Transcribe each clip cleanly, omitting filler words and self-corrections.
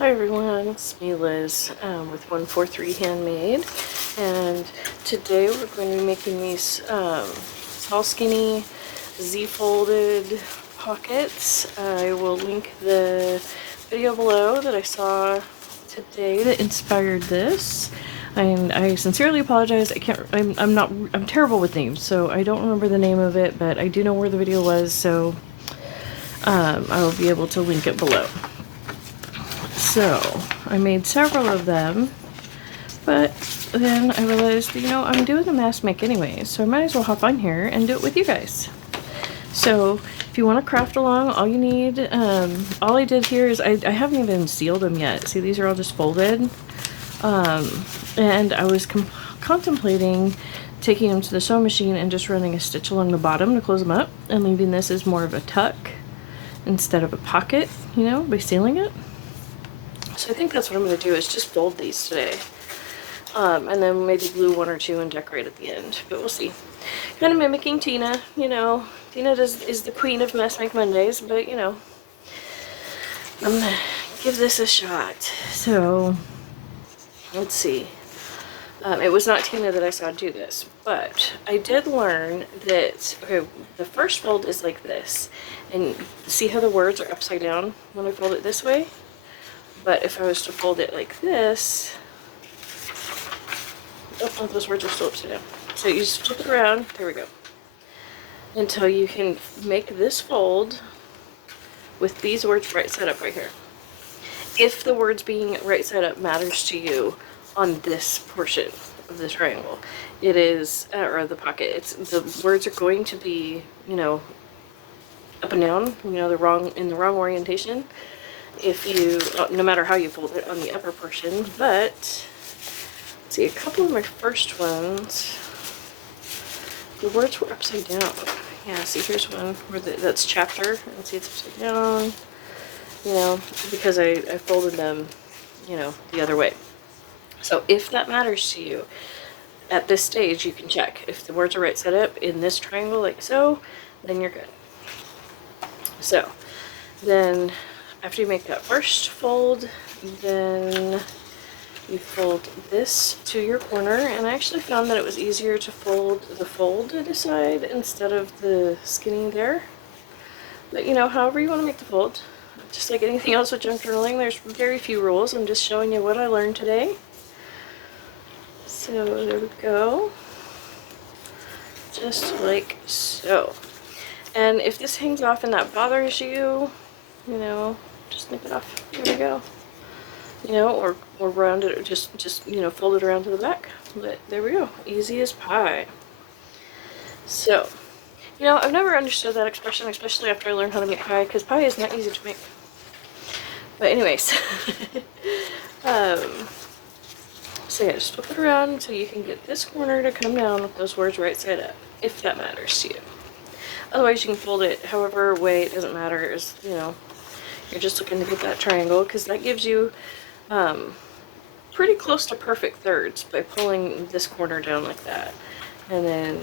Hi everyone, it's me Liz with 143 Handmade, and today we're going to be making these small skinny Z-folded pockets. I will link the video below that I saw today that inspired this, and I sincerely apologize. I'm terrible with names, so I don't remember the name of it, but I do know where the video was, so I will be able to link it below. So I made several of them, but then I realized, you know, I'm doing a mass make anyway, so I might as well hop on here and do it with you guys. So if you want to craft along, all you need, all I did here is I haven't even sealed them yet. See, these are all just folded. And I was contemplating taking them to the sewing machine and just running a stitch along the bottom to close them up and leaving this as more of a tuck instead of a pocket, you know, by sealing it. So I think that's what I'm going to do, is just fold these today. And then maybe glue one or two and decorate at the end, but we'll see. Kind of mimicking Tina, you know. Tina is the queen of Mess Make Mondays, but you know, I'm going to give this a shot. So, let's see. It was not Tina that I saw do this, but I did learn that, okay, the first fold is like this. And see how the words are upside down when I fold it this way? But if I was to fold it like this, oh, those words are still upside down. So you just flip it around, there we go, until you can make this fold with these words right side up right here. If the words being right side up matters to you on this portion of the triangle, it is, or the pocket, it's, the words are going to be, you know, up and down, you know, in the wrong orientation. If you, no matter how you fold it on the upper portion, but see, a couple of my first ones, the words were upside down. Yeah, see, here's one where that's chapter, and see, it's upside down, you know, because I folded them, you know, the other way. So if that matters to you, at this stage, you can check. If the words are right side up in this triangle, like so, then you're good. So, then after you make that first fold, then you fold this to your corner, and I actually found that it was easier to fold the folded side instead of the skinny there. But you know, however you want to make the fold, just like anything else with junk journaling, there's very few rules. I'm just showing you what I learned today. So there we go, just like so. And if this hangs off and that bothers you, you know, just nip it off. There we go. You know, or round it, or just you know, fold it around to the back. But there we go. Easy as pie. So, you know, I've never understood that expression, especially after I learned how to make pie, because pie is not easy to make. But anyways, so yeah, just flip it around so you can get this corner to come down with those words right side up, if that matters to you. Otherwise, you can fold it however way, it doesn't matter. It's, you know, you're just looking to get that triangle, because that gives you pretty close to perfect thirds by pulling this corner down like that. And then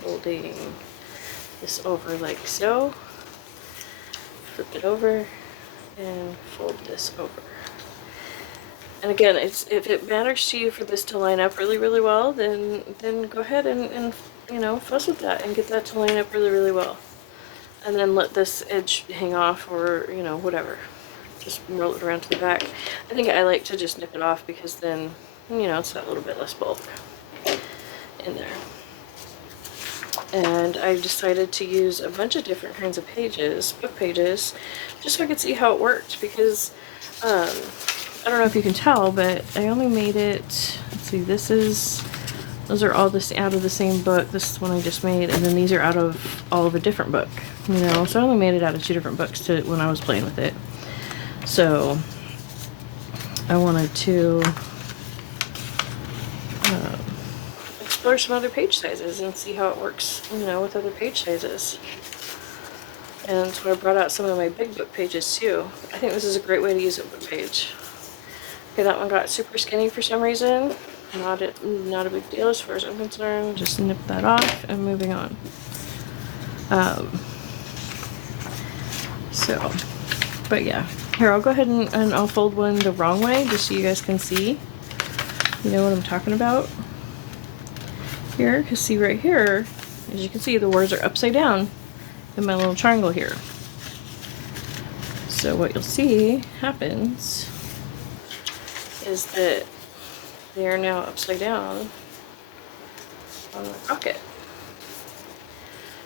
folding this over like so. Flip it over and fold this over. And again, if it matters to you for this to line up really, really well, then go ahead and you know, fuss with that and get that to line up really, really well. And then let this edge hang off, or, you know, whatever. Just roll it around to the back. I think I like to just nip it off, because then, you know, it's that little bit less bulk in there. And I decided to use a bunch of different kinds of pages, book pages, just so I could see how it worked, because I don't know if you can tell, but I only made it, let's see, those are all this out of the same book. This is one I just made, and then these are out of all of a different book, you know, so I only made it out of 2 different books when I was playing with it. So I wanted to explore some other page sizes and see how it works, you know, with other page sizes. And so I brought out some of my big book pages too. I think this is a great way to use a book page. Okay, that one got super skinny for some reason. Not a big deal as far as I'm concerned. Just nip that off and moving on. So, but yeah, Here, I'll go ahead and I'll fold one the wrong way just so you guys can see. You know what I'm talking about here? Because see right here, as you can see, the words are upside down in my little triangle here. So what you'll see happens is that they are now upside down on the pocket.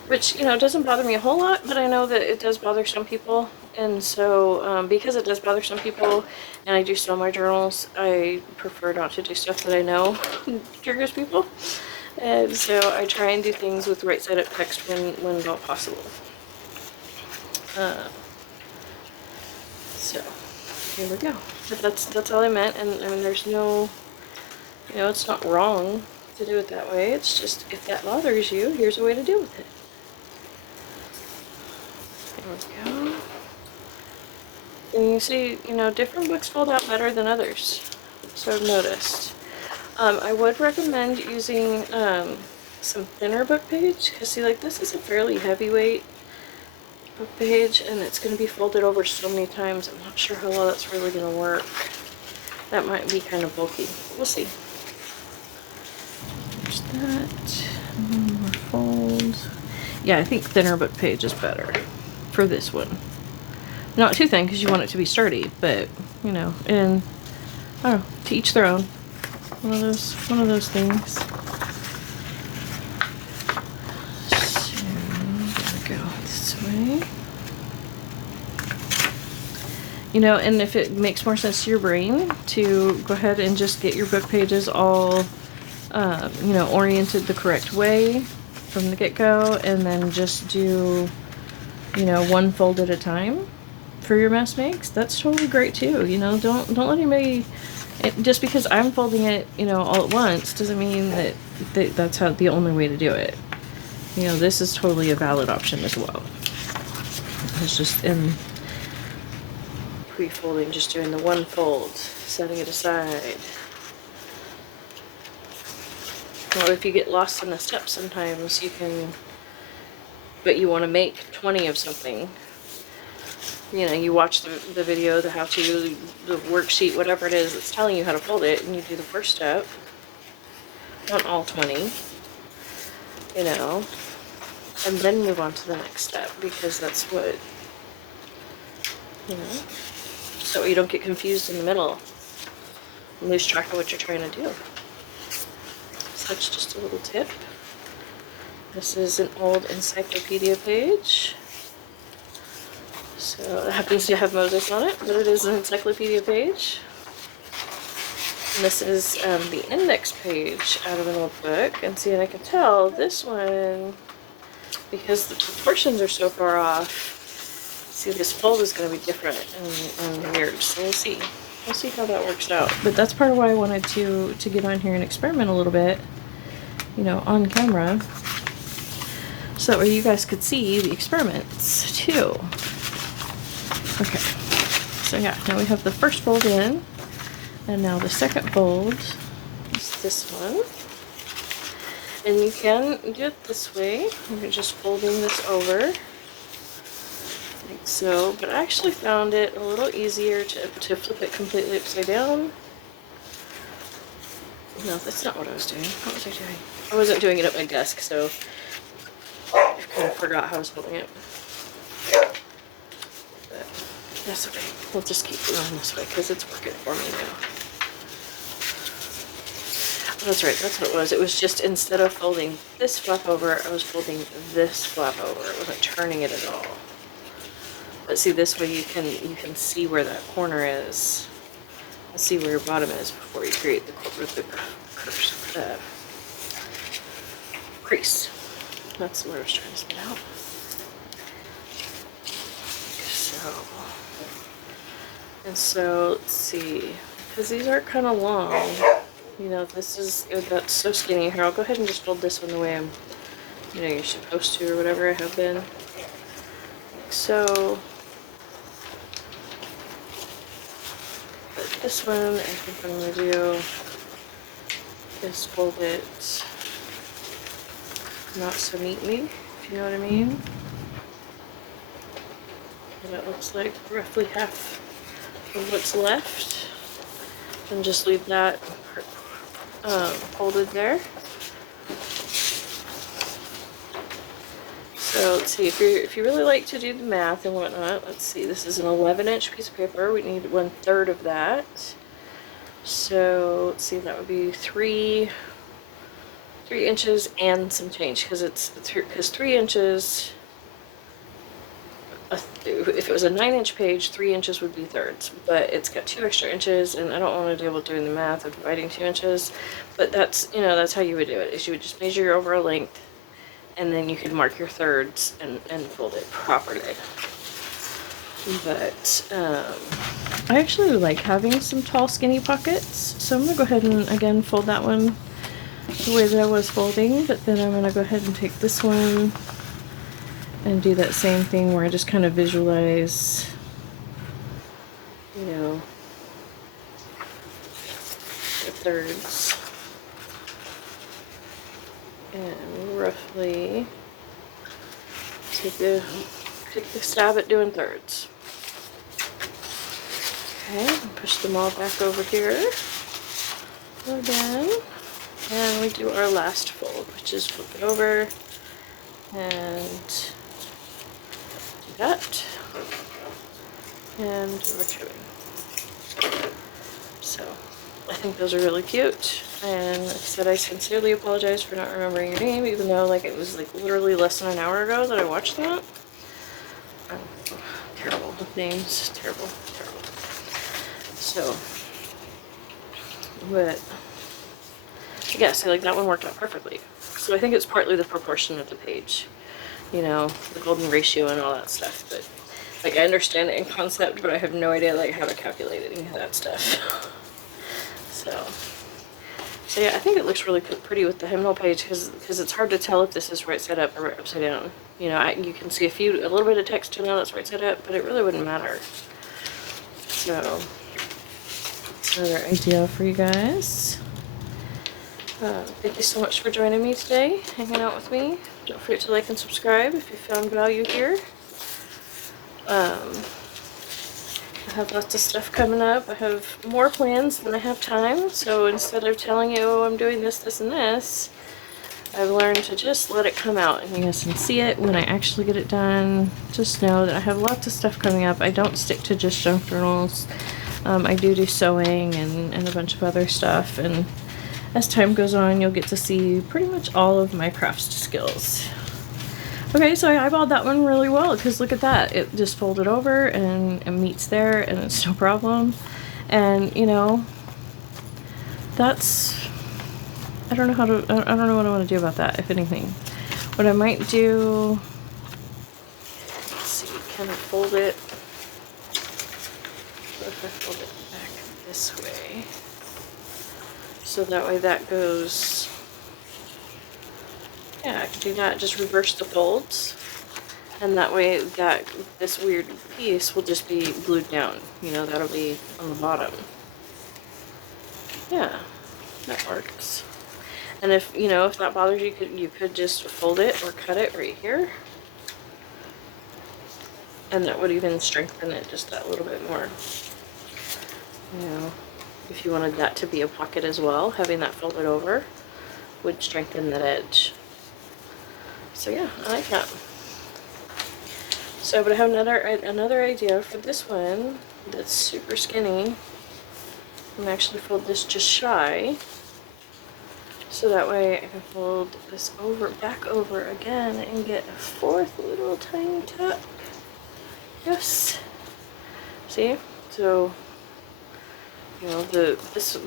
Which, you know, doesn't bother me a whole lot, but I know that it does bother some people. And so, because it does bother some people, and I do sell my journals, I prefer not to do stuff that I know triggers people. And so I try and do things with right side up text when at all possible. So, here we go. But that's all I meant, and I mean, there's no, you know, it's not wrong to do it that way. It's just, if that bothers you, here's a way to deal with it. There we go. And you see, you know, different books fold out better than others. So I've noticed. I would recommend using some thinner book page, because see, like, this is a fairly heavyweight book page, and it's going to be folded over so many times. I'm not sure how well that's really going to work. That might be kind of bulky. We'll see. There's that. One more fold. Yeah, I think thinner book page is better for this one. Not too thin because you want it to be sturdy, but you know, and I don't know, to each their own. One of those things. So there we go, this way. You know, and if it makes more sense to your brain to go ahead and just get your book pages all, you know, oriented the correct way from the get-go, and then just do, you know, one fold at a time for your mass makes, that's totally great too. You know, don't let anybody, just because I'm folding it, you know, all at once doesn't mean that that's how the only way to do it. You know, this is totally a valid option as well. It's just in pre-folding, just doing the one fold, setting it aside. Well, if you get lost in the steps, sometimes you can, but you want to make 20 of something. You know, you watch the video, the how-to, the worksheet, whatever it is that's telling you how to fold it, and you do the first step on all 20, you know, and then move on to the next step, because that's what, you know, so you don't get confused in the middle and lose track of what you're trying to do. So that's just a little tip. This is an old encyclopedia page. So it happens to have Moses on it, but it is an encyclopedia page. And this is the index page out of an old book. And see, and I can tell this one, because the proportions are so far off, see, this fold is going to be different and weird. So we'll see. We'll see how that works out. But that's part of why I wanted to get on here and experiment a little bit, you know, on camera, so that way you guys could see the experiments too. Okay, so yeah, now we have the first fold in, and now the second fold is this one. And you can do it this way. You're just folding this over, like so. But I actually found it a little easier to flip it completely upside down. No, that's not what I was doing. What was I doing? I wasn't doing it at my desk, so I kind of forgot how I was holding it. But that's okay. We'll just keep going this way because it's working for me now. That's right, that's what it was. It was just, instead of folding this flap over, I was folding this flap over. It wasn't turning it at all. But see, this way you can see where that corner is. See where your bottom is before you create the crease. That's what I was trying to get out. So let's see, because these are kind of long. You know, this is, that's so skinny. Here, I'll go ahead and just fold this one the way I'm, you know, you're supposed to, or whatever I have been. Like so. But this one, I think I'm going to do is fold it not so neatly, if you know what I mean. And it looks like roughly half of what's left and just leave that folded there. So let's see, if you really like to do the math and whatnot, let's see, this is an 11-inch piece of paper. We need 1/3 of that. So let's see, that would be 3 inches and some change, because 3 inches. If it was a 9-inch page, 3 inches would be thirds, but it's got 2 extra inches, and I don't want to deal with doing the math of dividing 2 inches. But that's, you know, that's how you would do it. Is you would just measure your overall length, and then you could mark your thirds and fold it properly. But I actually like having some tall, skinny pockets, so I'm gonna go ahead and again fold that one the way that I was folding. But then I'm gonna go ahead and take this one and do that same thing where I just kind of visualize, you know, the thirds, and roughly take the stab at doing thirds. Okay, push them all back over here again, and we do our last fold, which is flip it over and that, and we're trimming. So I think those are really cute, and like I said, I sincerely apologize for not remembering your name, even though like it was like literally less than an hour ago that I watched that. I'm terrible with names, terrible. So, but yeah, so like that one worked out perfectly. So I think it's partly the proportion of the page, you know, the golden ratio and all that stuff. But like I understand it in concept, but I have no idea like how to calculate any of that stuff. So yeah, I think it looks really pretty with the hymnal page, because it's hard to tell if this is right side up or right upside down. You know, you can see a little bit of text to know that's right side up, but it really wouldn't matter. So another idea for you guys. Thank you so much for joining me today, hanging out with me. Don't forget to like and subscribe if you found value here. I have lots of stuff coming up. I have more plans than I have time, so instead of telling you, oh, I'm doing this, this, and this, I've learned to just let it come out, and you guys can see it when I actually get it done. Just know that I have lots of stuff coming up. I don't stick to just junk journals. I do sewing and a bunch of other stuff, and as time goes on, you'll get to see pretty much all of my crafts skills. Okay, so I eyeballed that one really well, because look at that. It just folded over and it meets there, and it's no problem. And, you know, that's, I don't know what I want to do about that, if anything. What I might do, let's see, kind of fold it. What if I fold it back this way? So that way that goes, yeah, I can do that, just reverse the folds, and that way this weird piece will just be glued down, you know, that'll be on the bottom. Yeah, that works. And if, you know, if that bothers you, you could just fold it or cut it right here, and that would even strengthen it just that little bit more. You know, if you wanted that to be a pocket as well, having that folded over would strengthen that edge. So yeah, I like that. So, but I have another idea for this one that's super skinny. I'm actually fold this just shy, so that way I can fold this back over again and get a fourth little tiny tuck. Yes. See? So, you know,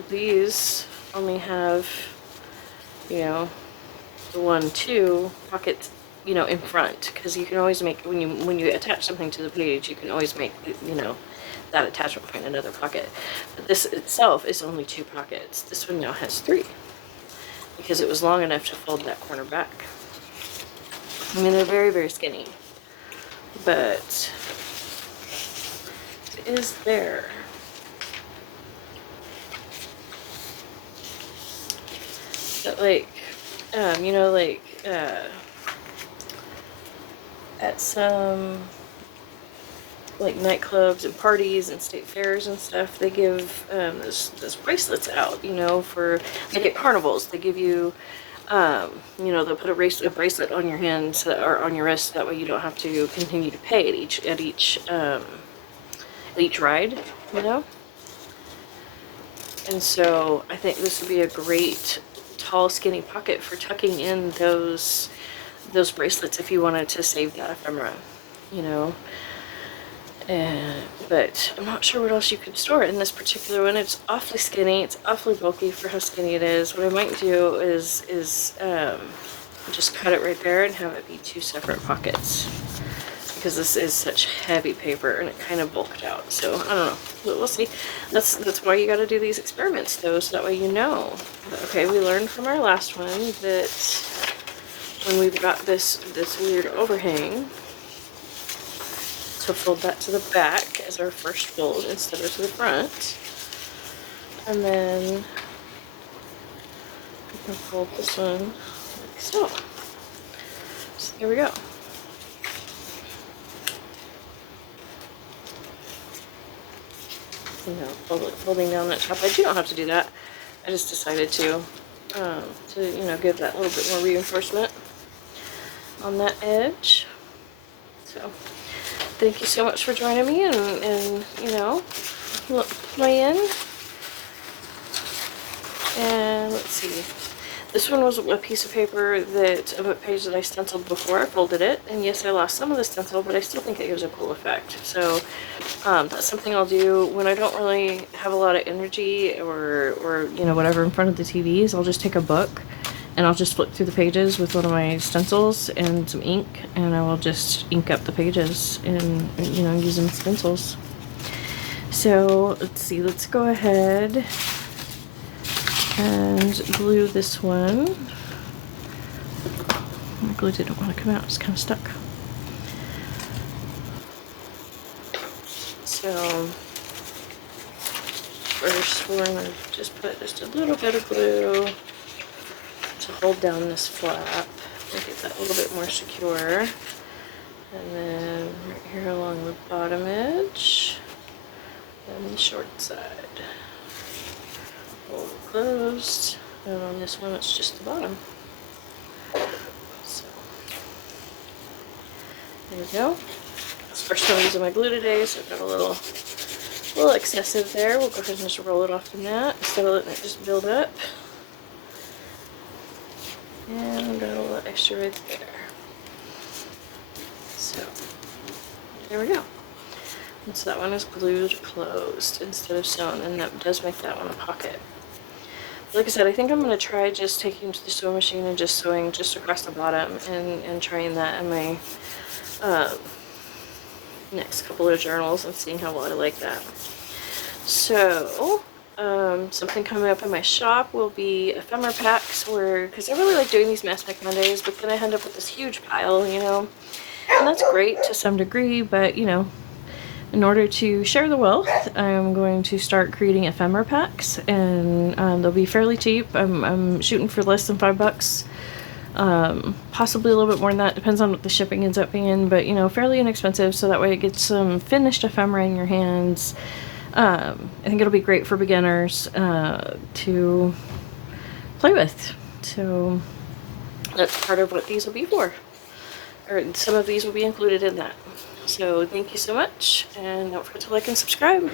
these only have, you know, the 1, 2 pockets, you know, in front, because you can always make, when you attach something to the page, you can always make, you know, that attachment point another pocket. But this itself is only 2 pockets. This one now has 3, because it was long enough to fold that corner back. I mean, they're very, very skinny, but it is there. But like, you know, like, at some like nightclubs and parties and state fairs and stuff, they give those bracelets out, you know, for like at carnivals. They give you, you know, they'll put a bracelet on your hand or on your wrist. That way you don't have to continue to pay at each ride, you know. And so I think this would be a great tall, skinny pocket for tucking in those bracelets if you wanted to save that ephemera, you know. But I'm not sure what else you could store in this particular one. It's awfully skinny. It's awfully bulky for how skinny it is. What I might do is just cut it right there and have it be 2 separate pockets, because this is such heavy paper and it kind of bulked out. So I don't know. We'll see. That's why you got to do these experiments, though, so that way you know. Okay, we learned from our last one that when we've got this weird overhang, to fold that to the back as our first fold instead of to the front. And then we can fold this one like so. So here we go. You know, folding down that top edge. You don't have to do that. I just decided to you know, give that little bit more reinforcement on that edge. So thank you so much for joining me and you know, playing. And let's see. This one was a piece of paper of a page that I stenciled before I folded it. And yes, I lost some of the stencil, but I still think it gives a cool effect. So that's something I'll do when I don't really have a lot of energy or you know, whatever in front of the TVs. I'll just take a book and I'll just flip through the pages with one of my stencils and some ink, and I will just ink up the pages and, you know, use them as stencils. So let's see, let's go ahead and glue this one. My glue didn't want to come out, it's kind of stuck. So first we're going to just put just a little bit of glue to hold down this flap and get that a little bit more secure. And then right here along the bottom edge and the short side. Hold it closed. And on this one it's just the bottom. So there we go. It's the first time using my glue today, so I've got a little excessive there. We'll go ahead and just roll it off the mat instead of letting it just build up. And I've got a little extra right there. So there we go. And so that one is glued closed instead of sewn, and that does make that one a pocket. Like I said, I think I'm going to try just taking to the sewing machine and just sewing just across the bottom and trying that in my next couple of journals and seeing how well I like that. So something coming up in my shop will be ephemera packs, because I really like doing these Mass Make Mondays, but then I end up with this huge pile, you know, and that's great to some degree, but you know, in order to share the wealth, I'm going to start creating ephemera packs, and they'll be fairly cheap. I'm shooting for less than $5, possibly a little bit more than that, depends on what the shipping ends up being, but you know, fairly inexpensive, so that way it gets some finished ephemera in your hands. I think it'll be great for beginners to play with. So that's part of what these will be for, or some of these will be included in that. So thank you so much, and don't forget to like and subscribe.